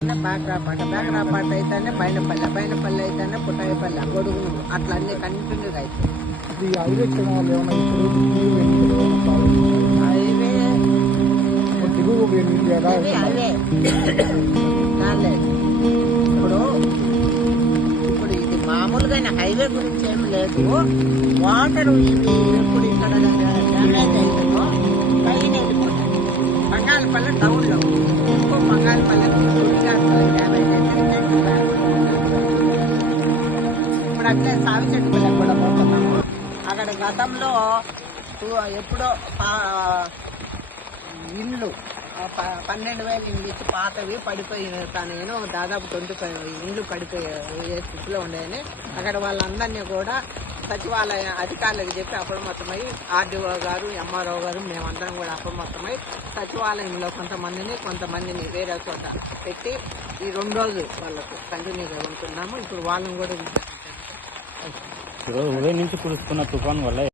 బాగ్రాపాట అయితేనే బైనపల్లి అయితేనే పుట్టాయిపల్లి గొడుగులు అట్లా అన్ని కంటిన్యూగా అవుతాయి. హైవే ఇప్పుడు ఇది మామూలుగానే హైవే గురించి ఏమి లేదు. వాటర్ ఇది ఇప్పుడు ఇక్కడ డ్యామేజ్ అయిందో పైన వెళ్ళిపోతుంది. బంగాళపల్లి టౌన్లో బంగాళపల్లి డ్యామేజ్ అయితే ఇప్పుడు అట్లే సాగు చెట్టుపల్లి కూడా పోతున్నాము. అక్కడ గతంలో ఎప్పుడో ఇల్లు 12,000 ఇల్లు ఇచ్చి పాతవి పడిపోయి నేను దాదాపు 25 ఇల్లు పడిపోయే స్థితిలో ఉండేది. అక్కడ వాళ్ళందరినీ కూడా సచివాలయ అధికారులకు చెప్పి అప్రమత్తమై ఆర్డీఓ గారు, ఎంఆర్ఓ గారు మేమందరం కూడా అప్రమత్తమై సచివాలయంలో కొంతమందిని వేరే చోట పెట్టి ఈ 2 రోజులు వాళ్ళకు కంటిన్యూగా ఉంటున్నాము. ఇప్పుడు వాళ్ళని కూడా ఉదయం నుంచి కురుస్తున్న తుఫాన్ వల్ల